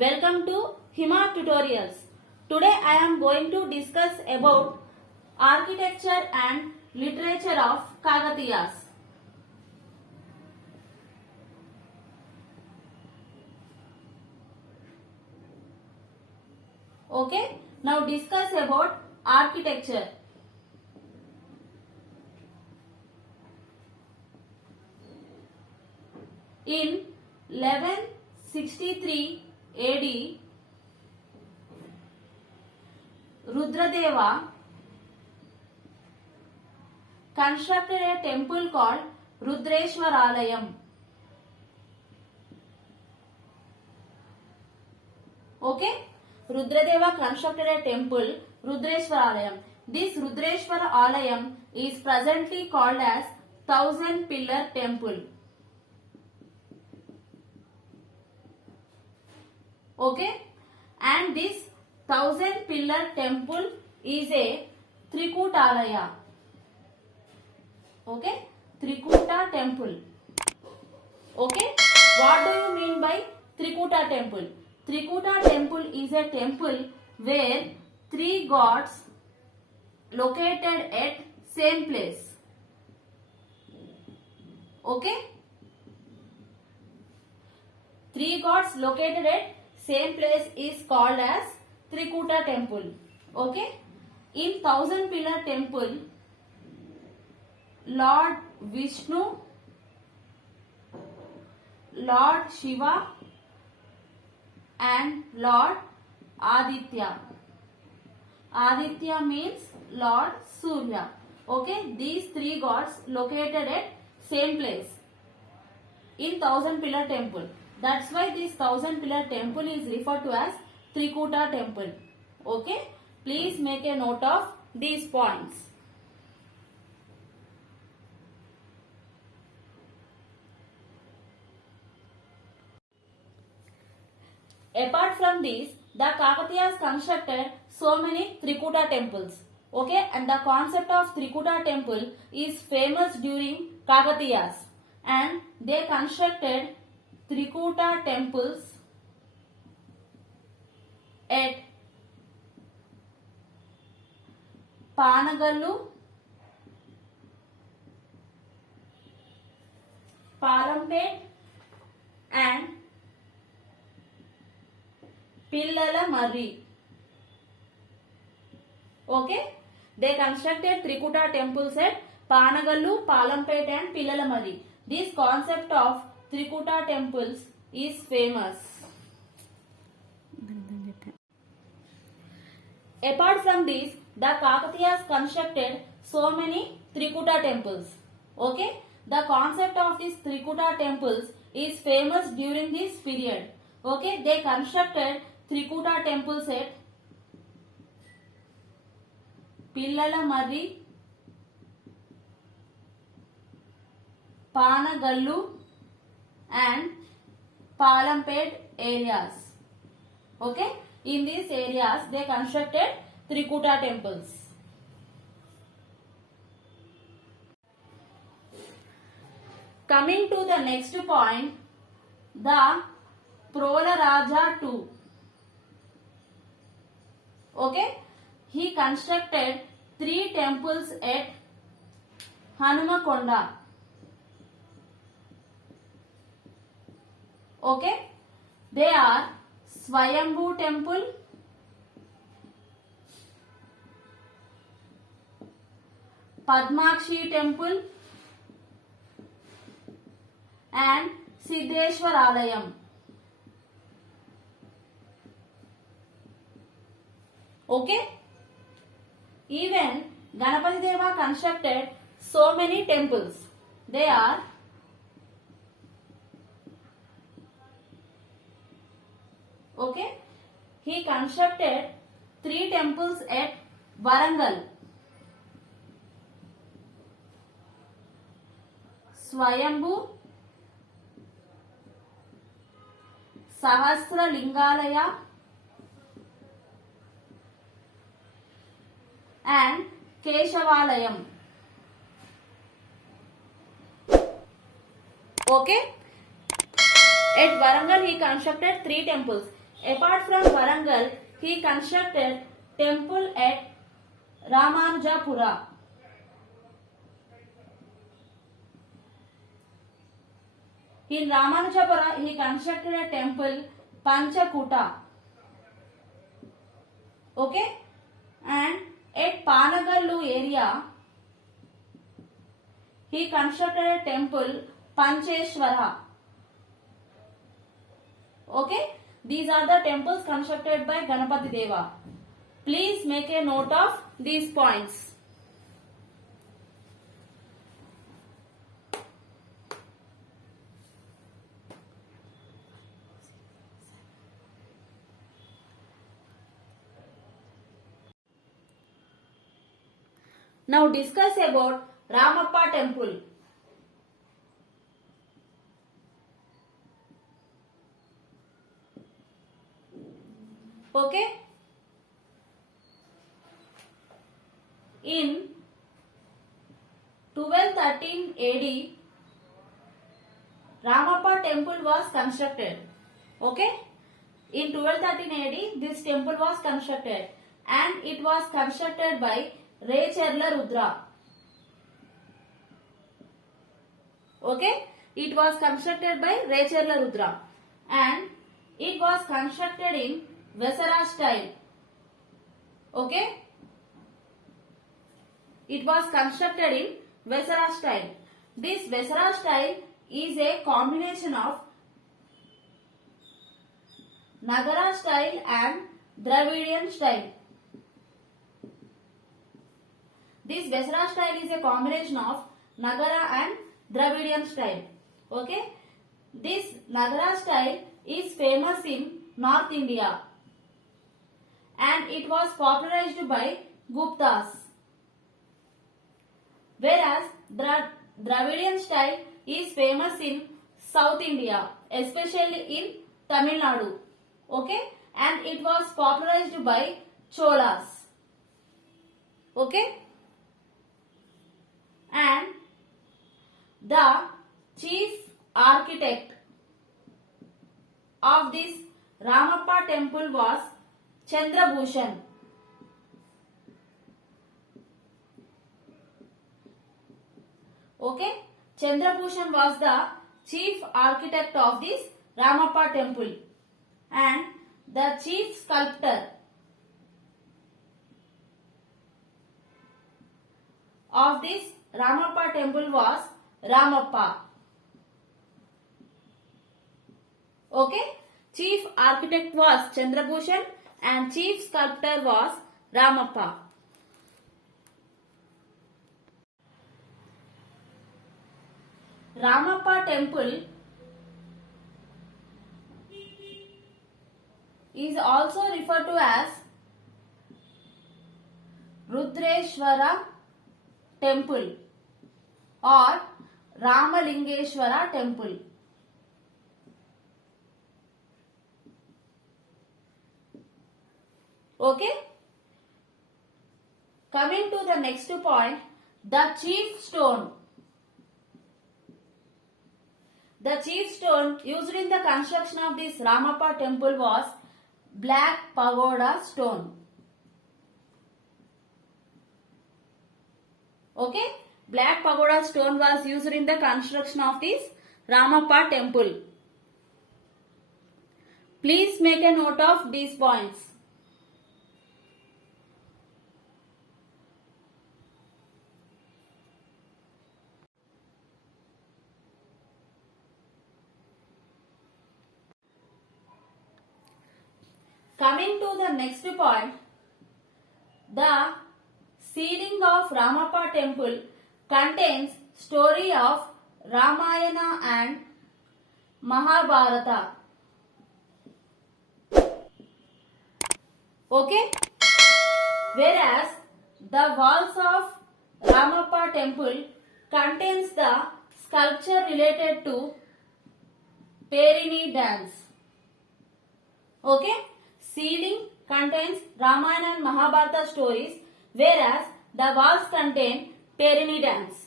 Welcome to Hima Tutorials. Today I am going to discuss about architecture and literature of Kakatiyas. Okay, now discuss about architecture. In 1163 AD, Rudradeva constructed a temple called Rudreshwaralayam. Okay, Rudradeva constructed a temple, Rudreshwaralayam. This Rudreshwara Alayam is presently called as 1000-pillar temple. Okay, and this 1000-pillar temple is a Trikutalaya. Okay, Trikuta temple. Okay, what do you mean by Trikuta temple? Trikuta temple is a temple where three gods located at same place. Okay, three gods located at same place is called as Trikuta temple. Okay, in 1000-pillar temple, Lord Vishnu, Lord Shiva and Lord Aditya. Aditya means Lord Surya. Okay, these three gods located at same place in 1000-pillar temple. That's why this 1000-pillar temple is referred to as Trikuta temple. Okay, please make a note of these points. Apart from this, the Kakatiyas constructed so many Trikuta temples. Okay, and the concept of Trikuta temple is famous during Kakatiyas, and they constructed Trikuta temples at Panagallu, Palampet and Pillala Marri. Okay, they constructed Trikuta temples at Panagallu, Palampet and Pillala Marri. This concept of Trikuta temples is famous. Apart from this, the Kakatiyas constructed so many Trikuta temples. Okay, the concept of these Trikuta temples is famous during this period. Okay, they constructed Trikuta temples at Pillala Marri, Panagallu and Palampet areas. Okay, in these areas they constructed Trikuta temples. Coming to the next point, the Prola Raja II. Okay, he constructed 3 temples at Hanumakonda. Okay, they are Swayambhu temple, Padmakshi temple and Siddheshwar Alayam. Okay, even Ganapati Deva constructed so many temples. They are okay, he constructed 3 temples at Warangal. Swayambhu, Sahasra Lingalaya and Keshavalayam. Okay, At Warangal he constructed 3 temples. Apart from Warangal, he constructed temple at Ramanujapura. In Ramanujapura, he constructed a temple, Panchakuta. Okay? And at Panagallu area, he constructed a temple, Pancheshwara. Okay? These are the temples constructed by Ganapati Deva. Please make a note of these points. Now discuss about Ramappa temple. Okay? In 1213 AD, Ramappa temple was constructed. Okay? In 1213 AD, this temple was constructed and it was constructed by Recherla Rudra. Okay? It was constructed by Recherla Rudra and it was constructed in Vesara style. Okay? It was constructed in Vesara style. This Vesara style is a combination of Nagara style and Dravidian style. This Vesara style is a combination of Nagara and Dravidian style. Okay? This Nagara style is famous in North India and it was popularized by Guptas. Whereas Dravidian style is famous in South India, especially in Tamil Nadu. Okay? And it was popularized by Cholas. Okay? And the chief architect of this Ramappa temple was Chandrabhushan. Okay? Chandrabhushan was the chief architect of this Ramappa temple and the chief sculptor of this Ramappa temple was Ramappa. Okay? Chief architect was Chandrabhushan and chief sculptor was Ramappa. Ramappa temple is also referred to as Rudreshwara temple or Ramalingeshwara temple. Okay? Coming to the next point, the chief stone. The chief stone used in the construction of this Ramappa temple was Black Pagoda stone. Okay? Black Pagoda stone was used in the construction of this Ramappa temple. Please make a note of these points. Coming to the next point, the ceiling of Ramappa temple contains story of Ramayana and Mahabharata. Okay? Whereas the walls of Ramappa temple contains the sculpture related to Perini dance. Okay? Ceiling contains Ramayana and Mahabharata stories, whereas the walls contain Perini dance.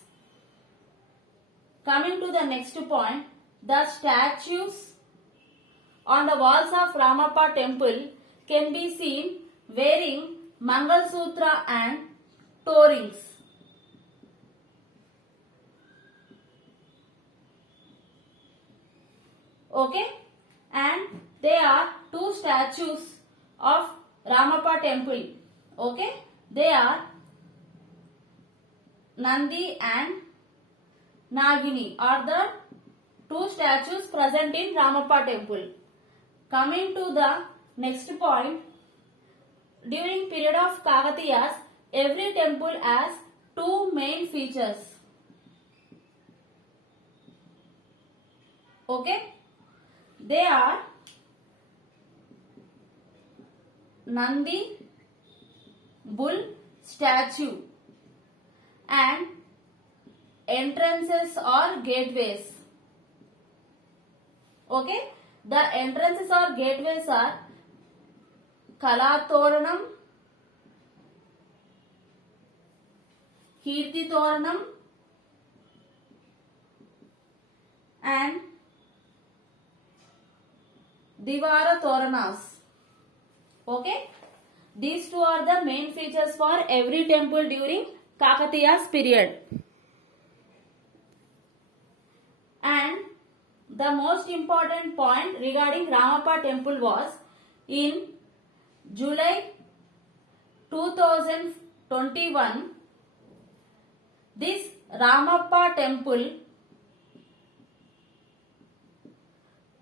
Coming to the next point, the statues on the walls of Ramappa temple can be seen wearing Mangal Sutra and toe rings. Okay, and there are two statues of Ramappa temple. Okay, they are Nandi and Nagini are the two statues present in Ramappa temple. Coming to the next point, during period of Kakatiyas, every temple has two main features. Okay, they are Nandi bull statue and entrances or gateways. Okay, the entrances or gateways are Kalatoranam, Kirtitoranam and Divara Toranas. Okay, these two are the main features for every temple during Kakatiyas period. And the most important point regarding Ramappa temple was in July 2021, this Ramappa temple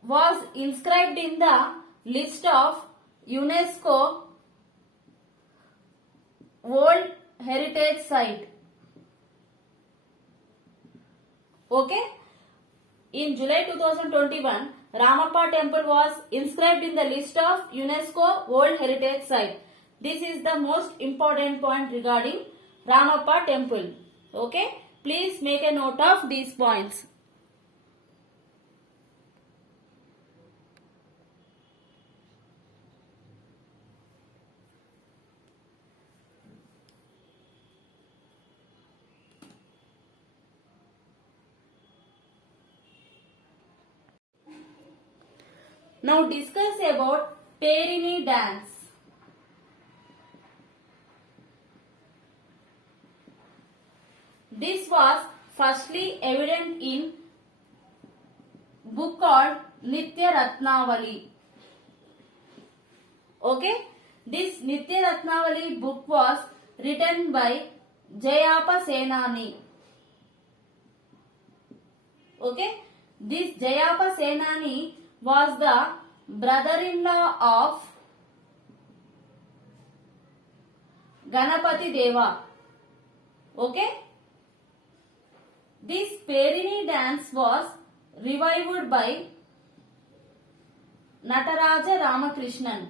was inscribed in the list of UNESCO World Heritage Site. Okay, in July 2021, Ramappa temple was inscribed in the list of UNESCO World Heritage Site. This is the most important point regarding Ramappa temple. Okay, please make a note of these points. Now discuss about Perini dance. This was firstly evident in book called Nitya Ratnavali. Okay, this Nitya Ratnavali book was written by Jayapa Senani. Okay, this Jayapa Senani was the brother-in-law of Ganapati Deva. Okay, this Perini dance was revived by Nataraja Ramakrishnan.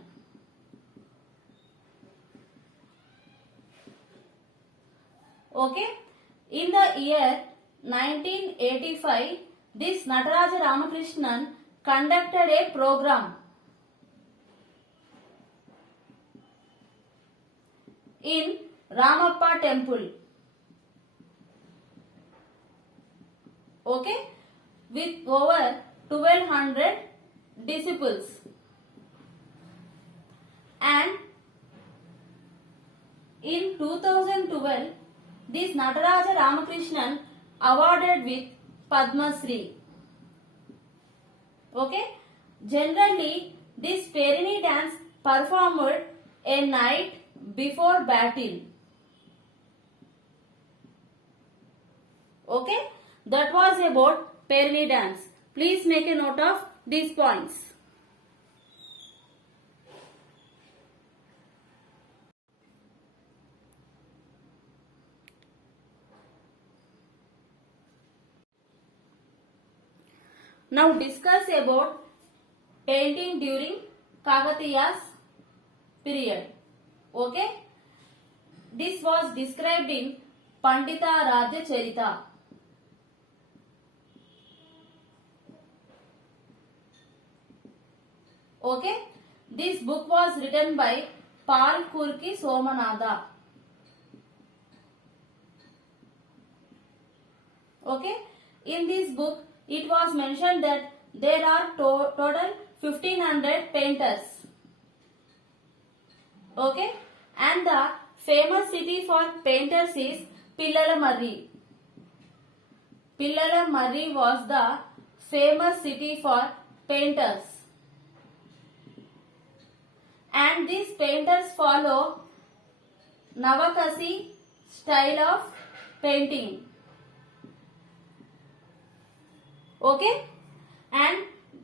Okay, in the year 1985, this Nataraja Ramakrishnan conducted a program in Ramappa temple. Okay, with over 1200 disciples, and in 2012 this Nataraja Ramakrishnan awarded with Padma Shri. Okay, generally this Perini dance performed a night before battle. Okay, that was about Perini dance. Please make a note of these points. Now discuss about painting during Kakatiya's period. Okay, this was described in Pandita Radya Charita. Okay, this book was written by Pal Kurki Somanatha. Okay, in this book it was mentioned that there are total 1500 painters. Okay, and the famous city for painters is Pillamarri. Pillamarri was the famous city for painters. And these painters follow Navakasi style of painting. Okay, and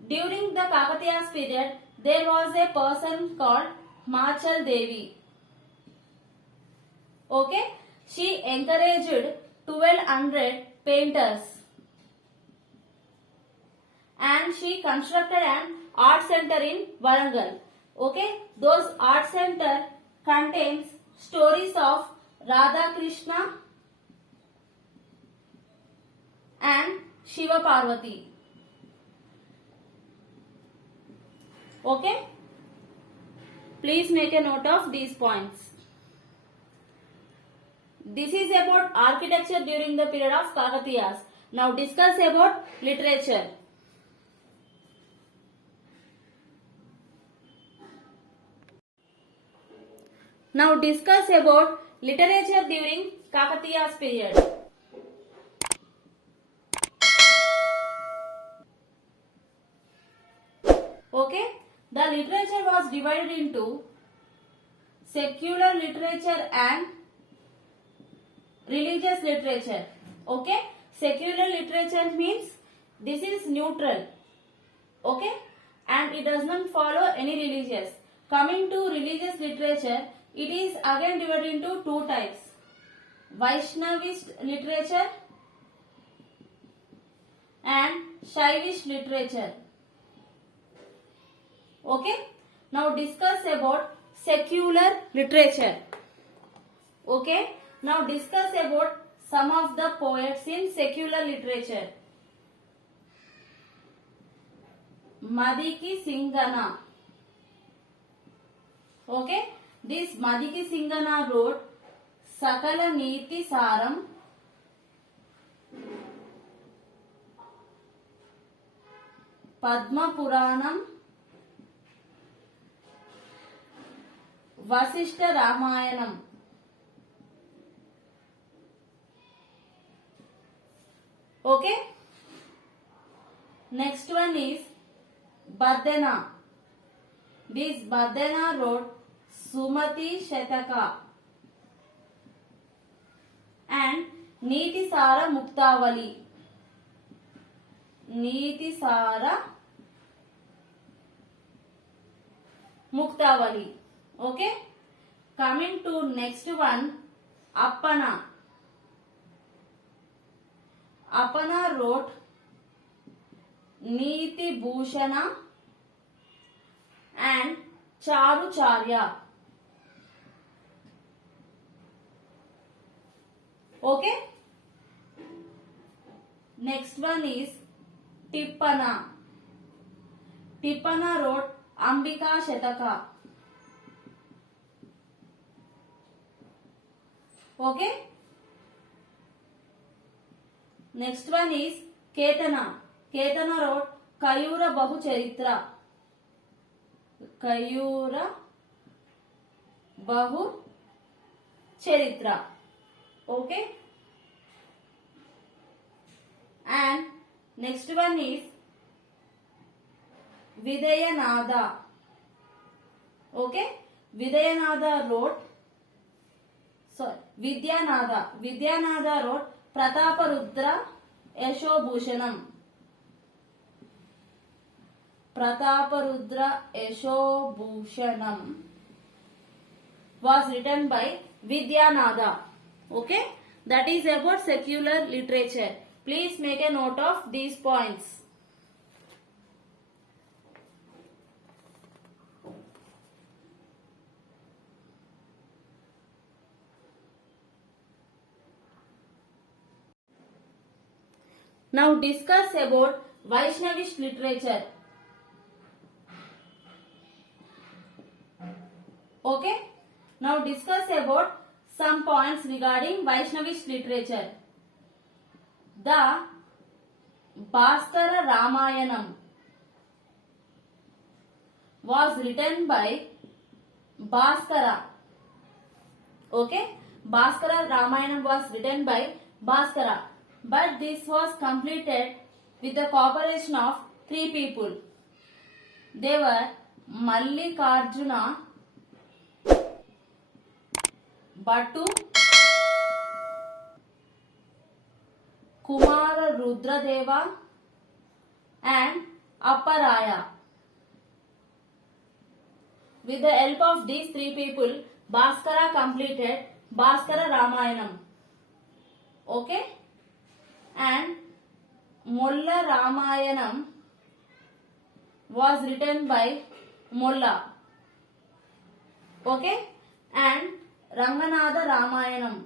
during the Kakatiya's period, there was a person called Machal Devi. Okay, she encouraged 1200 painters and she constructed an art center in Warangal. Okay, those art center contains stories of Radha Krishna and Shiva Parvati. Okay, please make a note of these points. This is about architecture during the period of Kakatiyas. Now discuss about literature. Now discuss about literature during Kakatiya's period. Okay, the literature was divided into secular literature and religious literature. Okay, secular literature means this is neutral. Okay, and it does not follow any religious. Coming to religious literature, it is again divided into two types: Vaishnavist literature and Shaivist literature. Okay, now discuss about secular literature. Okay, now discuss about some of the poets in secular literature. Madiki Singana. Okay, this Madiki Singana wrote Sakala Niti Saram, Padma Puranam, Vasishta Ramayanam. Okay, next one is Bardena. This Bardena wrote Sumati Shataka and Niti Sara Muktavali. Niti Sara Muktavali. Okay, coming to next one, Appana. Appana wrote Niti Bhushana and Charucharya. Okay, next one is Tippana. Tippana wrote Ambika Shataka. Okay, next one is Ketana. Ketana wrote Kayura Bahu Charitra. Kayura Bahu Charitra. Okay, and next one is Vidayanada. Okay, Vidayanada wrote Vidyanada. Vidyanada wrote Prataparudra Yashobhushanam. Prataparudra Yashobhushanam was written by Vidyanada. Okay, that is about secular literature. Please make a note of these points. Now discuss about Vaishnavist literature. Okay, now discuss about some points regarding Vaishnavist literature. The Bhaskara Ramayanam. was written by Bhaskara. Okay, Bhaskara Ramayanam was written by Bhaskara, but this was completed with the cooperation of three people. They were Mallikarjuna, Bhattu, Kumara Rudradeva and Apparaya. With the help of these three people, Bhaskara completed Bhaskara Ramayanam. Okay? And Mulla Ramayanam was written by Mulla. Okay? And Ranganatha Ramayanam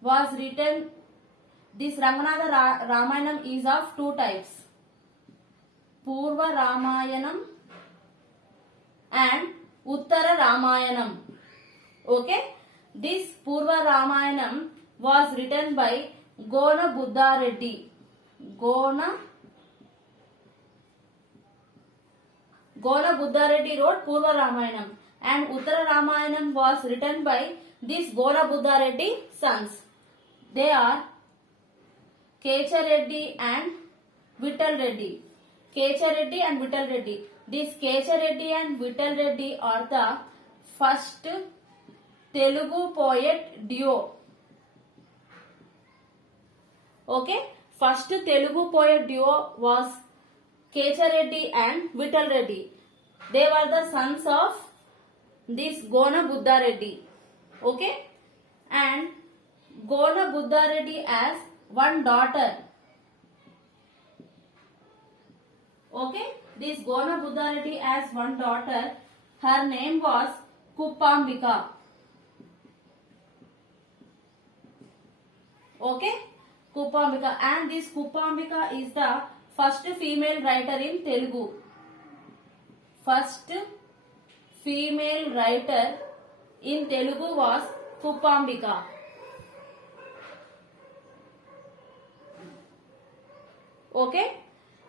was written. This Ranganatha Ramayanam is of two types, Purva Ramayanam and Uttara Ramayanam. Okay, this Purva Ramayanam was written by Gona Buddha Reddy. Gona Buddha Reddy wrote Purva Ramayanam, and Uttara Ramayanam was written by this Gona Buddha Reddy sons. They are Kecha Reddy and Vittal Reddy. Kecha Reddy and Vittal Reddy. This Kecha Reddy and Vittal Reddy are the first Telugu poet duo. Okay, first Telugu poet duo was Kecha Reddy and Vittal Reddy. They were the sons of this Gona Buddha Reddy. Okay, and Gona Buddha Reddy has one daughter. Okay, this Gona Buddha Reddy has one daughter. Her name was Kuppambika. Okay, Kuppambika, and this Kuppambika is the first female writer in Telugu. First female writer in Telugu was Kuppambika. Okay,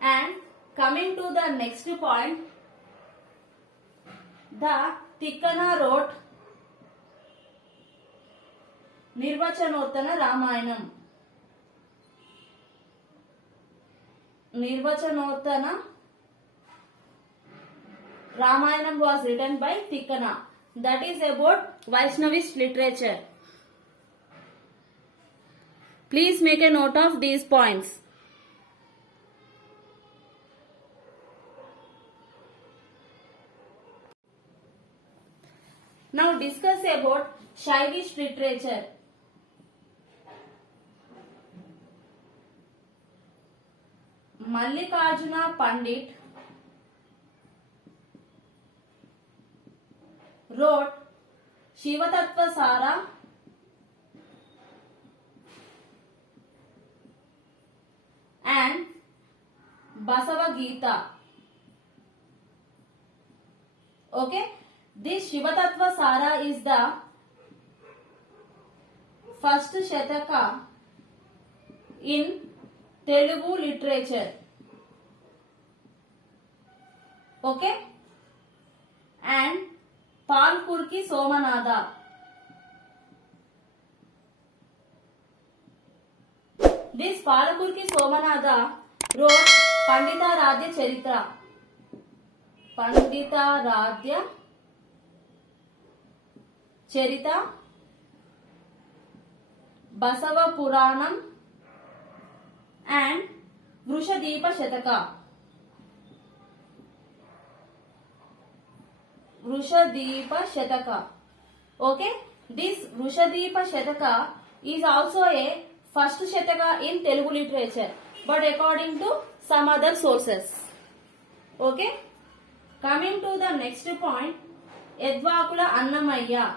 and coming to the next point, the Tikkana wrote Nirvachanottana Ramayanam. Nirvachanottana Ramayanam was written by Tikkana. That is about Vaishnavist literature. Please make a note of these points. Now discuss about Shaivish literature. Mallikarjuna Pandit wrote Shivatattva Sara and Basava Gita. Okay, this Shivatattva Sara is the first Shataka in Telugu literature. Okay, and Palkurki Somanatha. This Palkurki Somanatha wrote Pandita Radya Charitra. Pandita Radya Charita, Basava Puranam and Vrushadeepa Shataka. Vrushadeepa Shataka. Okay, this Vrushadeepa Shataka is also a first Shataka in Telugu literature, but according to some other sources. Okay, coming to the next point, Edvakula Annamaya.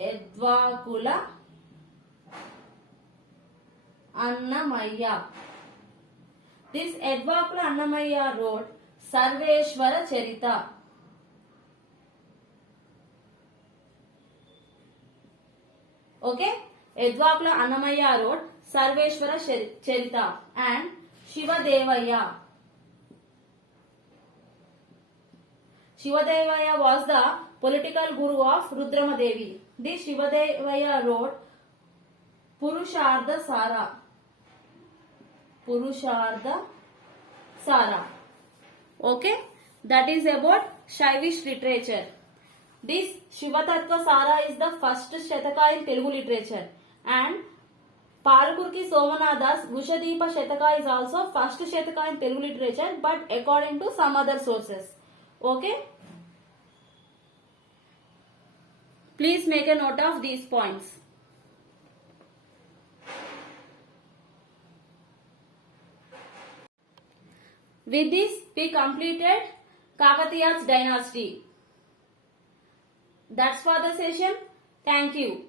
Edvakula Annamaya. This Edvakula Annamaya wrote Sarveshwara Charita. Okay, Edvakula Annamaya wrote Sarveshwara Charita and Shiva Devaya. Shivadevaya was the political guru of Rudramadevi. This Shivadevaya wrote Purushartha Sara. Purushartha Sara. Okay, that is about Shaivish literature. This Shivatattva Sara is the first Shataka in Telugu literature, and Parakurki Somanada's Vrishadeepa Shataka is also first Shataka in Telugu literature, but according to some other sources. Okay, please make a note of these points. With this, we completed Kakatiya's dynasty. That's for the session. Thank you.